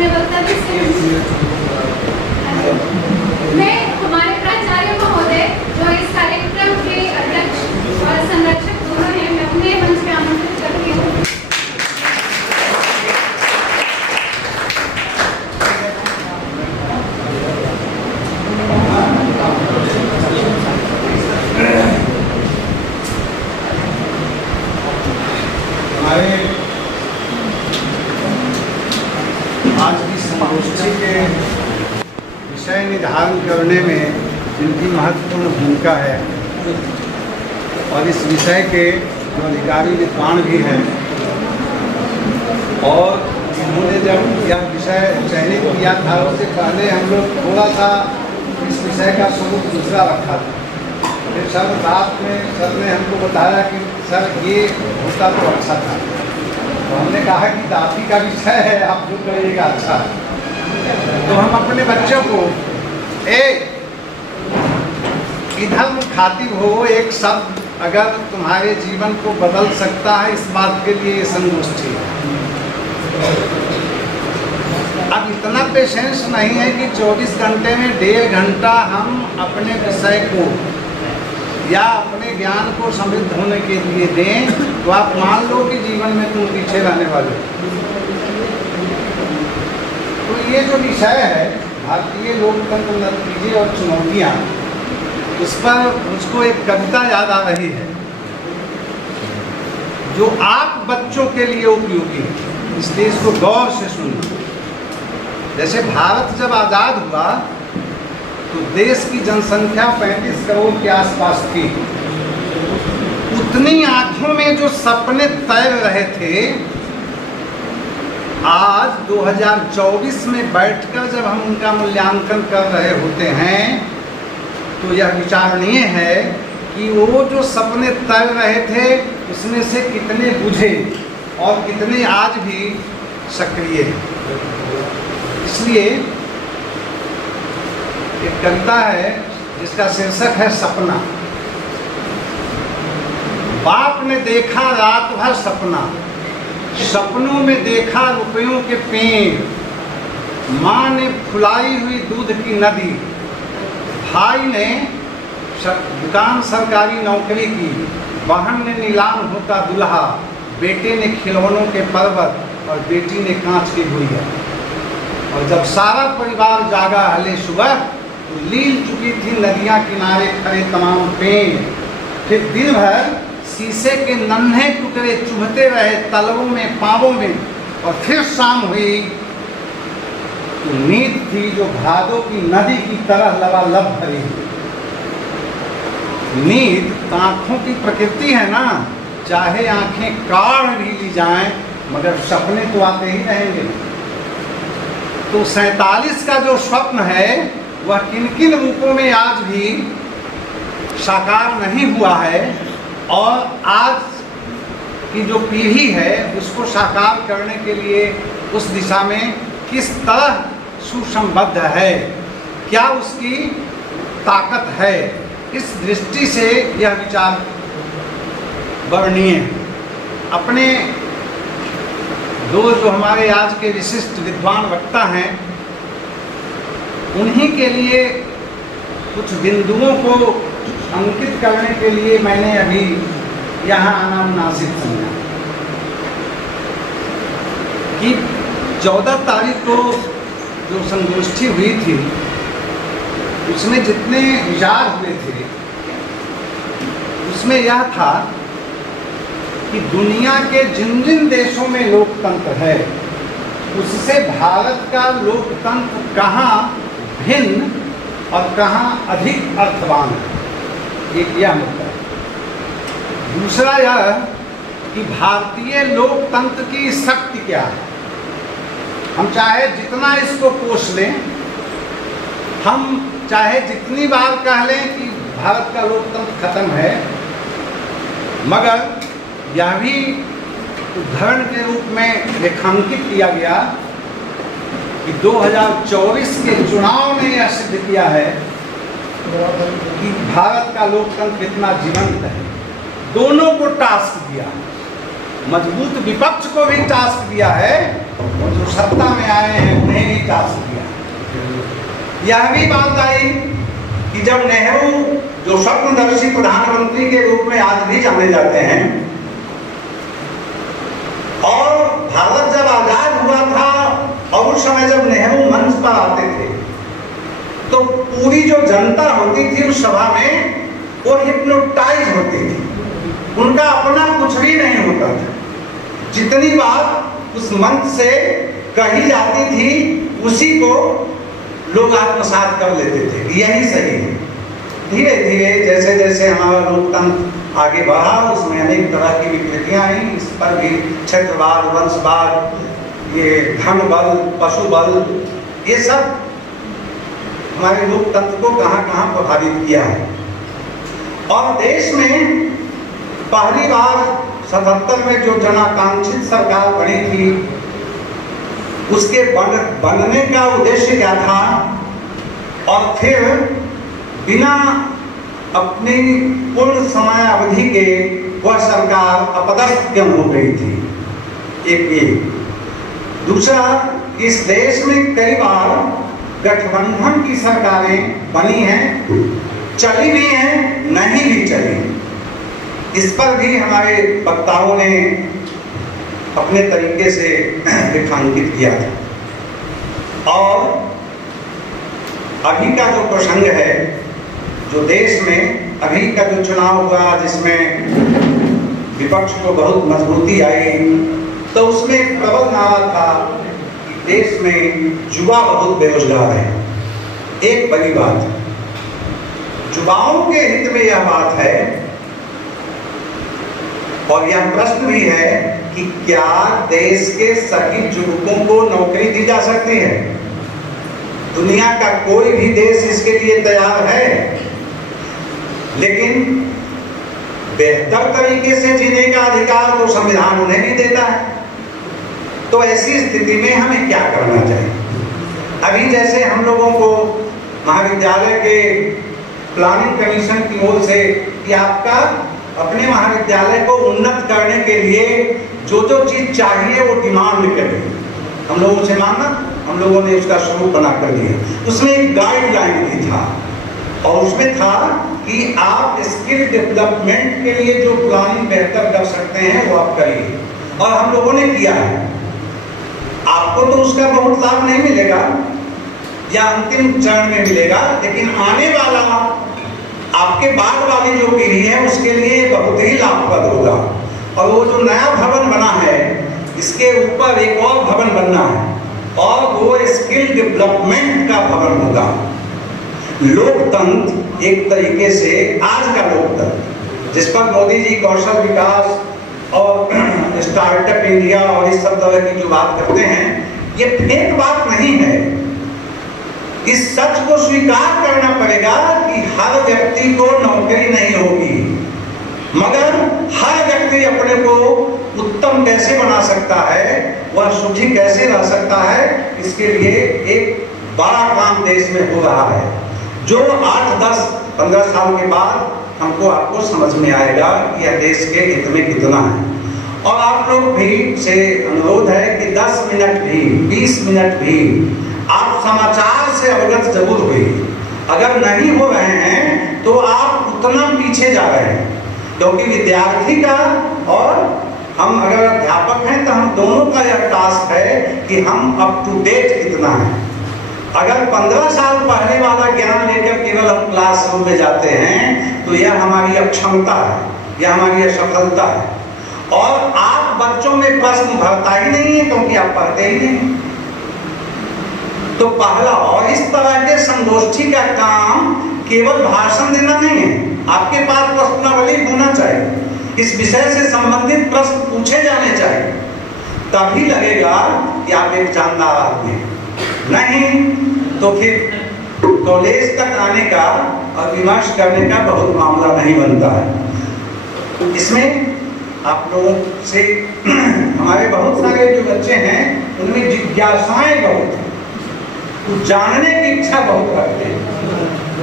अपने वक्तव्य से मैं हमारे प्राचार्य महोदय जो इस कार्यक्रम के अध्यक्ष और संरक्षक दोनों हैं, मैं उन्हें मंच पे आमंत्रित करती हूँ। आज की संगोष्ठी के विषय निर्धारण करने में जिनकी महत्वपूर्ण भूमिका है और इस विषय के जो अधिकारी विद्वान भी हैं और जिन्होंने जब यह विषय चयनित किया था उससे पहले हम लोग थोड़ा सा इस विषय का स्वरूप दूसरा रखा था। फिर सर रात में सर ने हमको बताया कि सर ये होता तो अच्छा था, तो हमने कहा कि दादी का विषय है, आप जो करिएगा अच्छा है। तो हम अपने बच्चों को इधर मुखातिब हो एक शब्द अगर तुम्हारे जीवन को बदल सकता है, इस बात के लिए ये संगोष्ठी है। अब इतना पेशेंस नहीं है कि 24 घंटे में 1.5 घंटा हम अपने विषय को या अपने ज्ञान को समृद्ध होने के लिए दें, तो आप मान लो कि जीवन में तुम पीछे रहने वाले हो। तो ये जो विषय है भारतीय लोकतंत्र नतीजे और चुनौतियाँ, उस पर मुझको एक कविता याद आ रही है जो आप बच्चों के लिए उपयोगी है, इसलिए इसको गौर से सुनना। जैसे भारत जब आज़ाद हुआ तो देश की जनसंख्या 35 करोड़ के आसपास थी। उतनी आंखों में जो सपने तैर रहे थे, आज 2024 में बैठकर जब हम उनका मूल्यांकन कर रहे होते हैं तो यह विचारणीय है कि वो जो सपने तैर रहे थे उसमें से कितने बुझे और कितने आज भी सक्रिय हैं। इसलिए एक कविता है जिसका शीर्षक है सपना। बाप ने देखा रात भर सपना, सपनों में देखा रुपयों के पेड़, माँ ने फुलाई हुई दूध की नदी, भाई ने दुकान सरकारी नौकरी की, बहन ने नीलाम होता दुल्हा, बेटे ने खिलौनों के पर्वत और बेटी ने कांच की गुड़िया। और जब सारा परिवार जागा हले सुबह, तो लील चुकी थी नदियाँ किनारे खड़े तमाम पेड़। फिर दिन भर शीशे के नन्हे टुकड़े चुभते रहे तलवों में पाँवों में, और फिर शाम हुई तो नींद थी जो भादों की नदी की तरह लबालब भरी। नींद आँखों की प्रकृति है ना, चाहे आँखें काढ़ भी ली जाएं मगर सपने तो आते ही रहेंगे। तो 47 का जो स्वप्न है वह किन किन रूपों में आज भी साकार नहीं हुआ है, और आज की जो पीढ़ी है उसको साकार करने के लिए उस दिशा में किस तरह सुसंबद्ध है, क्या उसकी ताकत है, इस दृष्टि से यह विचार वर्णनीय है। अपने दो जो हमारे आज के विशिष्ट विद्वान वक्ता हैं, उन्हीं के लिए कुछ बिंदुओं को अंकित करने के लिए मैंने अभी यहाँ आना मुनासिब समझा कि 14 तारीख को जो संगोष्ठी हुई थी उसमें जितने विचार हुए थे उसमें यह था कि दुनिया के जिन जिन देशों में लोकतंत्र है उससे भारत का लोकतंत्र कहाँ भिन्न और कहाँ अधिक अर्थवान है, एक यह मुद्दा है। दूसरा यह कि भारतीय लोकतंत्र की शक्ति क्या है। हम चाहे जितना इसको पोष लें, हम चाहे जितनी बार कह लें कि भारत का लोकतंत्र खत्म है, मगर यह भी उदाहरण के रूप में रेखांकित किया गया कि 2024 के चुनाव ने यह सिद्ध किया है कि भारत का लोकतंत्र कितना जीवंत है। दोनों को टास्क दिया है, मजबूत विपक्ष को भी टास्क दिया है और जो सत्ता में आए हैं उन्हें भी टास्क दिया। यह भी बात आई कि जब नेहरू जो स्वप्नदर्शी प्रधानमंत्री के रूप में आज भी जाने जाते हैं, और भारत जब आजाद हुआ था और उस समय जब नेहरू मंच पर आते थे तो पूरी जो जनता होती थी उस सभा में वो हिप्नोटाइज होती थी, उनका अपना कुछ भी नहीं होता था। जितनी बात उस मंच से कही जाती थी उसी को लोग आत्मसात कर लेते थे, यही सही है। धीरे धीरे जैसे जैसे हमारा लोकतंत्र आगे बढ़ा उसमें अनेक तरह की विकृतियां आई, इस पर भी क्षेत्रवाद, वंशवाद, ये धन बल, पशु बल, ये सब हमारे लोकतंत्र को कहां कहां प्रभावित किया है। और देश में पहली बार 77 में जो जनाकांक्षित सरकार बनी थी उसके बनने का उद्देश्य क्या था, और फिर बिना अपनी पूर्ण समय अवधि के वह सरकार अपदस्थ क्यों हो गई थी, एक ये। दूसरा, इस देश में कई बार गठबंधन की सरकारें बनी हैं, चली भी हैं, नहीं भी चली। इस पर भी हमारे वक्ताओं ने अपने तरीके से रेखांकित किया था। और अभी का जो प्रसंग है, जो देश में अभी का जो चुनाव हुआ जिसमें विपक्ष को बहुत मजबूती आई, तो उसमें एक प्रबल नारा था कि देश में युवा बहुत बेरोजगार है। एक बड़ी बात, युवाओं के हित में यह बात है और यह प्रश्न भी है कि क्या देश के सभी युवकों को नौकरी दी जा सकती है? दुनिया का कोई भी देश इसके लिए तैयार है, लेकिन बेहतर तरीके से जीने का अधिकार तो संविधान उन्हें भी देता है। तो ऐसी स्थिति में हमें क्या करना चाहिए? अभी जैसे हम लोगों को महाविद्यालय के प्लानिंग कमीशन की ओर से कि आपका अपने महाविद्यालय को उन्नत करने के लिए जो जो चीज चाहिए वो डिमांड करें, हम लोगों से मांगना, हम लोगों ने उसका स्वरूप बना कर दिया। उसमें एक गाइडलाइन भी था और उसमें था कि आप स्किल डेवलपमेंट के लिए जो प्लानिंग बेहतर कर सकते हैं वो आप करिए, और हम लोगों ने किया है। आपको तो उसका बहुत लाभ नहीं मिलेगा या अंतिम चरण में मिलेगा, लेकिन आने वाला आपके बाद वाली जो पीढ़ी है उसके लिए बहुत ही लाभप्रद होगा। और वो जो नया भवन बना है इसके ऊपर एक और भवन बनना है और वो स्किल डेवलपमेंट का भवन होगा। लोकतंत्र एक तरीके से आज का लोकतंत्र जिस पर मोदी जी कौशल विकास और स्टार्टअप इंडिया और इस सब तरह की जो बात करते हैं, ये फेक बात नहीं है। इस सच को स्वीकार करना पड़ेगा कि हर व्यक्ति को नौकरी नहीं होगी, मगर हर व्यक्ति अपने को उत्तम कैसे बना सकता है, वह सुखी कैसे रह सकता है, इसके लिए एक बड़ा काम देश में हो रहा है जो 8, 10, 15 साल के बाद हमको आपको समझ में आएगा कि यह देश के हित में कितना है। और आप लोग भी से अनुरोध है कि 10 मिनट भी 20 मिनट भी आप समाचार से अवगत जरूर हुई। अगर नहीं हो रहे हैं तो आप उतना पीछे जा रहे हैं, क्योंकि विद्यार्थी का और हम अगर अध्यापक हैं तो हम दोनों का यह टास्क है कि हम अप टू डेट कितना है। अगर 15 साल पहले वाला ज्ञान लेकर केवल हम क्लासरूम में जाते हैं तो यह हमारी अक्षमता है, यह हमारी असफलता है। और आप बच्चों में प्रश्न भरता ही नहीं है क्योंकि आप पढ़ते ही नहीं। तो पहला, और इस तरह के संगोष्ठी का काम केवल भाषण देना नहीं है, आपके पास प्रश्नावली होना चाहिए, इस विषय से संबंधित प्रश्न पूछे जाने चाहिए, तभी लगेगा कि आप एक जानदार आदमी हैं। नहीं तो फिर कॉलेज तक आने का और विमर्श करने का बहुत मामला नहीं बनता है। इसमें आप लोगों से हमारे बहुत सारे जो बच्चे हैं उनमें जिज्ञासाएं बहुत हैं, कुछ जानने की इच्छा बहुत रखते हैं।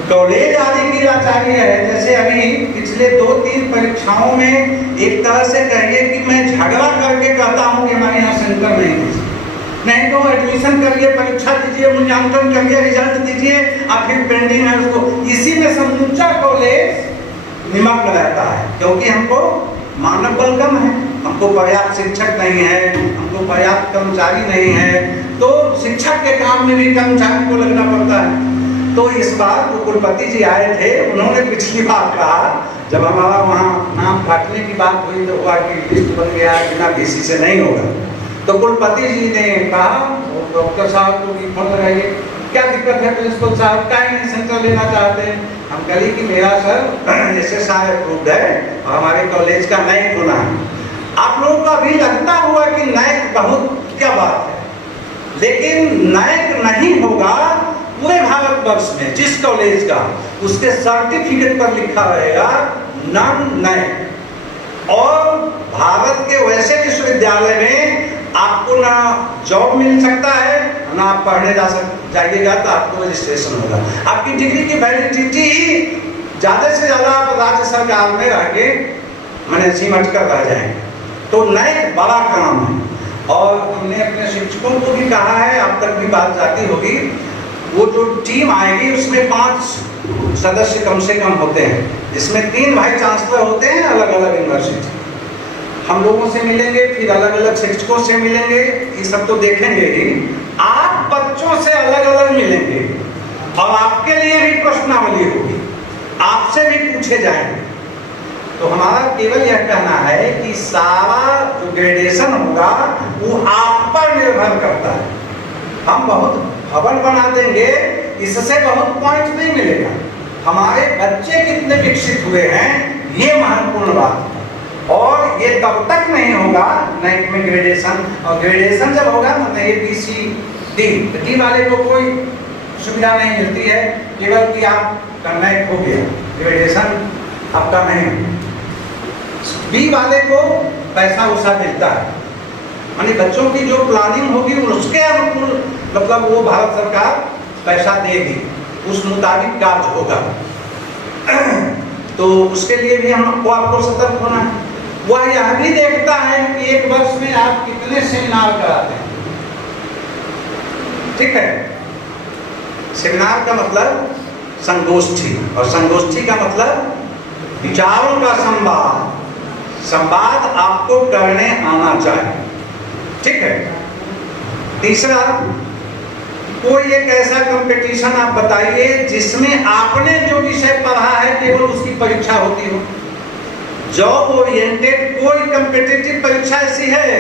कॉलेज आने की लाचारी है। जैसे अभी पिछले 2-3 परीक्षाओं में एक तरह से कहिए कि मैं झगड़ा करके कहता हूँ कि हमारे यहाँ सेंटर नहीं है। नहीं तो एडमिशन करिए, परीक्षा दीजिए, मूल्यांकन करिए, रिजल्ट दीजिए, और फिर पेंडिंग है उसको। इसी में समूचा कॉलेज निमग्न रहता है, क्योंकि हमको मानव बल कम है, हमको पर्याप्त शिक्षक नहीं है, हमको पर्याप्त कर्मचारी नहीं है, तो शिक्षक के काम में भी कर्मचारी को लगना पड़ता है। तो इस बार जो कुलपति जी आए थे, उन्होंने पिछली बार कहा, जब हमारा वहाँ नाम काटने की बात हुई तो हुआ कि लिस्ट बन गया, बिना VC से नहीं होगा। तो कुलपति जी ने कहा डॉक्टर साहब को भी फोन लगाइए, क्या दिक्कत है प्रिंसिपल साहब, क्या नहीं सेंटर लेना चाहते हैं? हम कहे कि मेरा सर SSI अप्रूव्ड है और हमारे कॉलेज का नैक होना है। आप लोगों को अभी लगता हुआ कि नैक बहुत क्या बात है, लेकिन नैक नहीं होगा पूरे भारतवर्ष में जिस कॉलेज का, उसके सर्टिफिकेट पर लिखा रहेगा नॉन नैक। और भारत के वैसे विश्वविद्यालय में आपको ना जॉब मिल सकता है, ना आप पढ़ने जाइएगा तो आपको रजिस्ट्रेशन होगा। आपकी डिग्री की वैलिडिटी ज्यादा से ज्यादा आप राज्य सरकार में रह के मैंने सिमट कर रह जाएंगे। तो नैक बड़ा काम है। और हमने अपने शिक्षकों को भी कहा है, आप तक भी बात जाती होगी, वो जो टीम आएगी उसमें 5 सदस्य कम से कम होते हैं, जिसमें 3 वाइस चांसलर होते हैं अलग अलग यूनिवर्सिटी। हम लोगों से मिलेंगे, फिर अलग अलग शिक्षकों से मिलेंगे, ये सब तो देखेंगे ही। आप बच्चों से अलग अलग मिलेंगे और आपके लिए भी प्रश्नावली होगी, आपसे भी पूछे जाएंगे। तो हमारा केवल यह कहना है कि सारा जो ग्रेडेशन होगा वो आप पर निर्भर करता है। हम बहुत भवन बना देंगे, इससे बहुत पॉइंट नहीं मिलेगा। हमारे बच्चे कितने विकसित हुए हैं, ये महत्वपूर्ण बात है। और ये तब तक नहीं होगा नैक में ग्रेडेशन, और ग्रेडेशन जब होगा मतलब ABCD, D वाले को कोई सुविधा नहीं मिलती है, केवल कि आपका नैक हो गया, ग्रेडेशन आपका नहीं। B वाले को पैसा उसा मिलता है, यानी बच्चों की जो प्लानिंग होगी उसके अनुकूल, मतलब वो भारत सरकार पैसा देगी, उस मुताबिक कार्य होगा। तो उसके लिए भी हमको आपको सतर्क होना है। वह यह भी देखता है कि एक वर्ष में आप कितने सेमिनार कराते हैं। ठीक है, सेमिनार का मतलब संगोष्ठी, और संगोष्ठी का मतलब विचारों का संवाद। संवाद आपको करने आना चाहिए। ठीक है। तीसरा, कोई एक ऐसा कंपटीशन आप बताइए जिसमें आपने जो विषय पढ़ा है केवल उसकी परीक्षा होती हो। जॉब ओरिएंटेड कोई कॉम्पिटिटिव परीक्षा ऐसी है,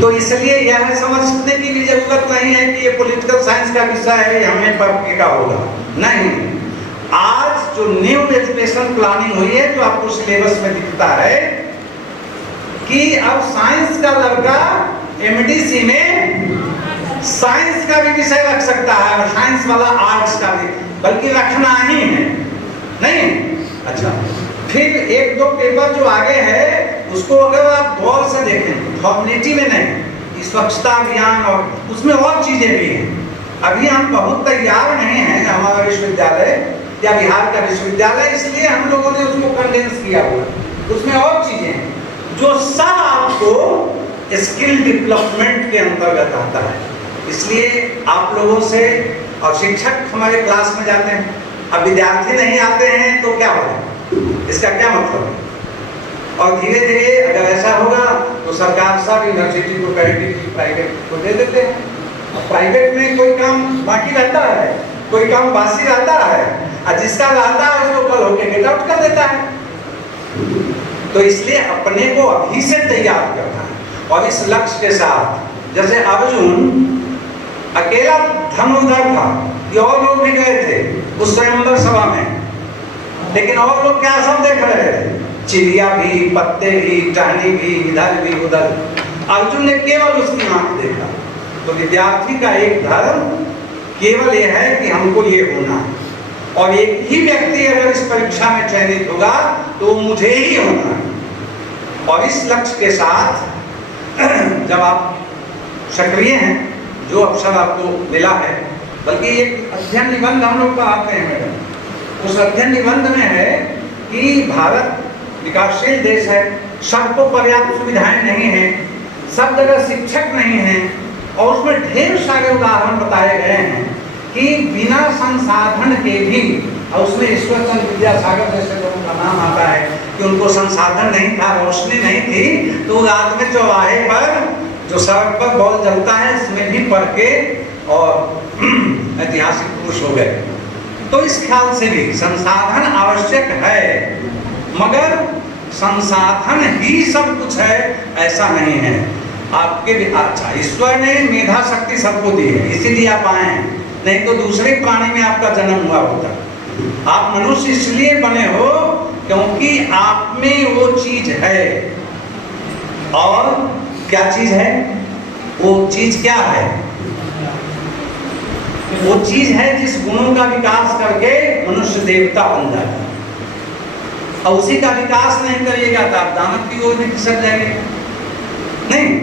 तो इसलिए यह समझने की भी जरूरत नहीं है कि ये पॉलिटिकल साइंस का विषय है, हमें पढ़ने का होगा। नहीं, आज जो न्यू एजुकेशन प्लानिंग हुई है, जो आपको सिलेबस में दिखता है कि अब साइंस का लड़का MDC में साइंस का भी विषय रख सकता है, और साइंस वाला आर्ट्स का भी, बल्कि रखना ही है। नहीं, अच्छा, फिर 1-2 पेपर जो आगे है उसको अगर आप गौर से देखें, फॉर्मेलिटी में नहीं, स्वच्छता अभियान और उसमें और चीजें भी हैं। अभी हम बहुत तैयार नहीं हैं, हमारा विश्वविद्यालय या बिहार का विश्वविद्यालय, इसलिए हम लोगों ने उसको कंडेंस किया हुआ। उसमें और चीजें हैं जो सब आपको स्किल डेवलपमेंट के अंतर्गत आता है। इसलिए आप लोगों से, और शिक्षक हमारे क्लास में जाते हैं, अब विद्यार्थी नहीं आते हैं तो क्या होगा, इसका क्या मतलब है? और धीरे धीरे अगर ऐसा होगा तो सरकार सब यूनिवर्सिटी को कहेगी कि प्राइवेट को दे देते हैं। अब प्राइवेट में कोई काम बाकी रहता है, कोई काम बासी रहता है, और जिसका रहता है उसको कल होके गेट आउट कर देता है। तो इसलिए अपने को अभी से तैयार करना है, और इस लक्ष्य के साथ, जैसे अर्जुन अकेला धनुर्धर था, ये और लोग भी गए थे उस स्वयंवर सभा में, लेकिन और लोग क्या सब देख रहे थे, चिड़िया भी, पत्ते भी, टहनी भी, इधर भी उधर। अर्जुन ने केवल उसकी आंख देखा। तो विद्यार्थी का एक धर्म केवल यह है कि हमको ये होना है, और एक ही व्यक्ति अगर इस परीक्षा में चयनित होगा तो मुझे ही होना है। और इस लक्ष्य के साथ जब आप सक्रिय हैं, जो अवसर आपको मिला है, बल्कि एक अध्ययन निबंध हम लोग पढ़ाते हैं मैडम, उस अध्ययन निबंध में है कि भारत विकासशील देश है, सबको पर्याप्त सुविधाएं नहीं है, सब जगह शिक्षक नहीं हैं, और उसमें ढेर सारे उदाहरण बताए गए हैं कि बिना संसाधन के भी, और उसमें ईश्वर चंद्र विद्यासागर जैसे लोगों का नाम आता है कि उनको संसाधन नहीं था, रोशनी नहीं थी, तो रात में चौराहे पर जो सड़क पर बॉल जलता है इसमें भी पढ़ के और ऐतिहासिक पुरुष हो गए। तो इस ख्याल से भी संसाधन आवश्यक है, मगर संसाधन ही सब कुछ है ऐसा नहीं है। आपके भी अच्छा, ईश्वर ने मेधा शक्ति सबको दी है, इसीलिए आप आए हैं, नहीं तो दूसरे प्राणी में आपका जन्म हुआ होता। आप मनुष्य इसलिए बने हो क्योंकि आप में वो चीज है। और क्या चीज है? वो चीज क्या है? वो चीज है जिस गुणों का विकास करके मनुष्य देवता बन जाता है। और उसी का विकास नहीं करिएगा तो आप दानव की ओर भी खिसक जाएंगे। नहीं,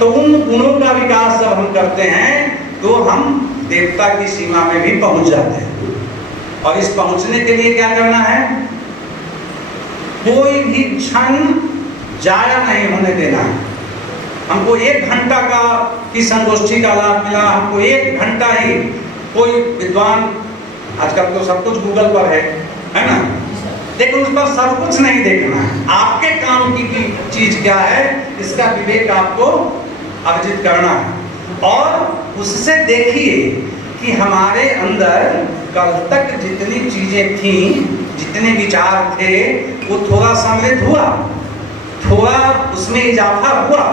तो उन गुणों का विकास जब हम करते हैं तो हम देवता की सीमा में भी पहुंच जाते हैं। और इस पहुंचने के लिए क्या करना है? कोई भी क्षण जाया नहीं होने देना है। हमको 1 घंटा का की संगोष्ठी का लाभ मिला, हमको 1 घंटा ही, कोई विद्वान, आजकल तो सब कुछ गूगल पर है ना, लेकिन उस पर सब कुछ नहीं देखना है। आपके काम की चीज क्या है, इसका विवेक आपको अर्जित करना है। और उससे देखिए कि हमारे अंदर कल तक जितनी चीजें थी, जितने विचार थे, वो थोड़ा समृद्ध हुआ, थोड़ा उसमें इजाफा हुआ।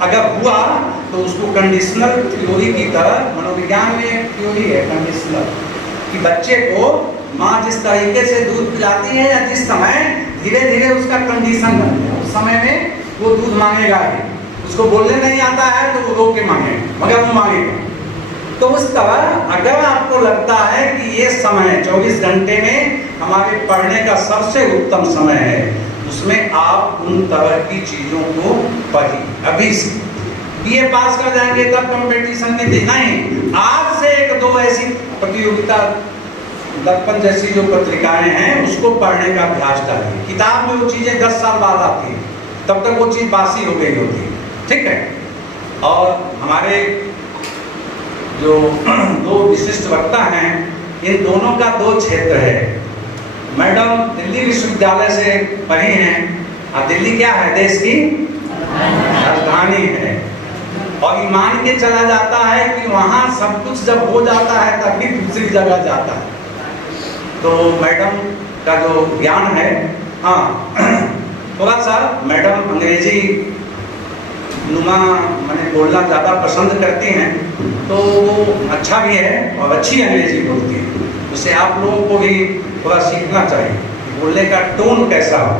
अगर हुआ तो उसको कंडीशनल थ्योरी की तरह, मनोविज्ञान में एक थ्योरी है कंडीशनल, कि बच्चे को माँ जिस तरीके से दूध पिलाती है या जिस समय, धीरे धीरे उसका कंडीशन बन गया, उस समय में वो दूध मांगेगा ही। उसको बोलने नहीं आता है तो वो रो के मांगेगा, मगर वो मांगेगा। तो उस तरह अगर आपको लगता है कि ये समय 24 घंटे में हमारे पढ़ने का सबसे उत्तम समय है, उसमें आप उन तरह की चीजों को पढ़िए। अभी से बीए पास कर जाएंगे तब कंपटीशन में दे नहीं, आज से 1-2 ऐसी प्रतियोगिता, दर्पण जैसी जो पत्रिकाएं हैं उसको पढ़ने का अभ्यास डालिए। किताब में वो चीजें 10 साल बाद आती है, तब तक वो चीज बासी हो गई होती है, ठीक है। और हमारे जो 2 विशिष्ट वक्ता हैं, इन दोनों का 2 क्षेत्र है। मैडम दिल्ली विश्वविद्यालय से पढ़ी हैं, और दिल्ली क्या है? देश की राजधानी है। और ईमान के चला जाता है कि वहाँ सब कुछ जब हो जाता है तभी दूसरी जगह जाता है। तो मैडम का जो ज्ञान है, हाँ, थोड़ा सा मैडम अंग्रेजी नुमा मैंने बोलना ज़्यादा पसंद करती हैं, तो वो अच्छा भी है और अच्छी अंग्रेजी बोलती है। उससे आप लोगों को भी थोड़ा सीखना चाहिए बोलने का टोन कैसा हो।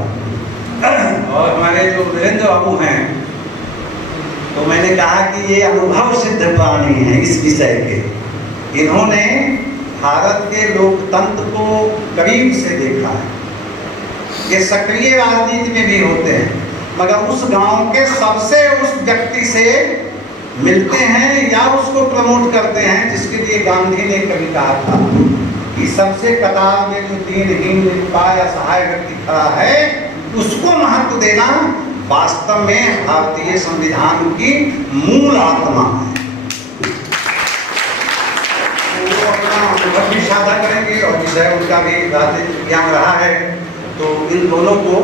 और हमारे जो वीरेंद्र बाबू हैं, तो मैंने कहा कि ये अनुभव सिद्ध प्राणी हैं इस विषय के। इन्होंने भारत के लोकतंत्र को करीब से देखा है। ये सक्रिय राजनीति में भी होते हैं, मगर उस गांव के सबसे उस व्यक्ति से मिलते हैं या उसको प्रमोट करते हैं जिसके लिए गांधी ने कभी कहा था कि सबसे कतार में जो दीनहीन, निरुपाय, असहाय व्यक्ति खड़ा है उसको महत्व देना वास्तव में भारतीय संविधान की मूल आत्मा है। वो अपना अनुभव भी साझा करेंगे और विषय उनका भी राजनीतिक ज्ञान रहा है। तो इन दोनों को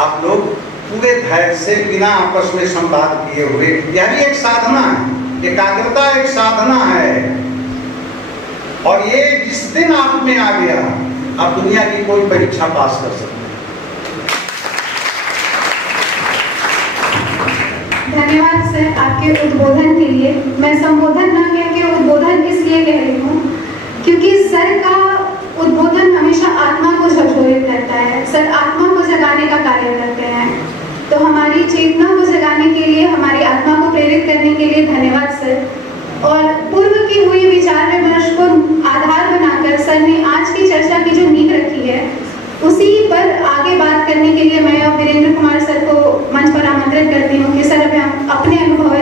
आप लोग पूरे धैर्य से बिना आपस में संवाद किए हुए, यह भी एक साधना है, एकाग्रता एक साधना है। और ये जिस दिन आप में आ गया, आप दुनिया की कोई परीक्षा पास कर सकते हैं। धन्यवाद सर आपके उद्बोधन के लिए। मैं संबोधन ना कह के उद्बोधन इसलिए कह रही हूँ क्योंकि सर का उद्बोधन हमेशा आत्मा को झकझोरित करता है। सर आत्मा को जगाने का कार्य करते हैं, तो हमारी चेतना को जगाने के लिए, हमारी आत्मा को प्रेरित करने के लिए धन्यवाद सर। और पूर्व की हुई विचार विमर्श को आधार बनाकर सर ने आज की चर्चा की जो नींव रखी है, उसी पर आगे बात करने के लिए मैं और वीरेंद्र कुमार सर को मंच पर आमंत्रित करती हूँ कि सर अभी हम अपने अनुभव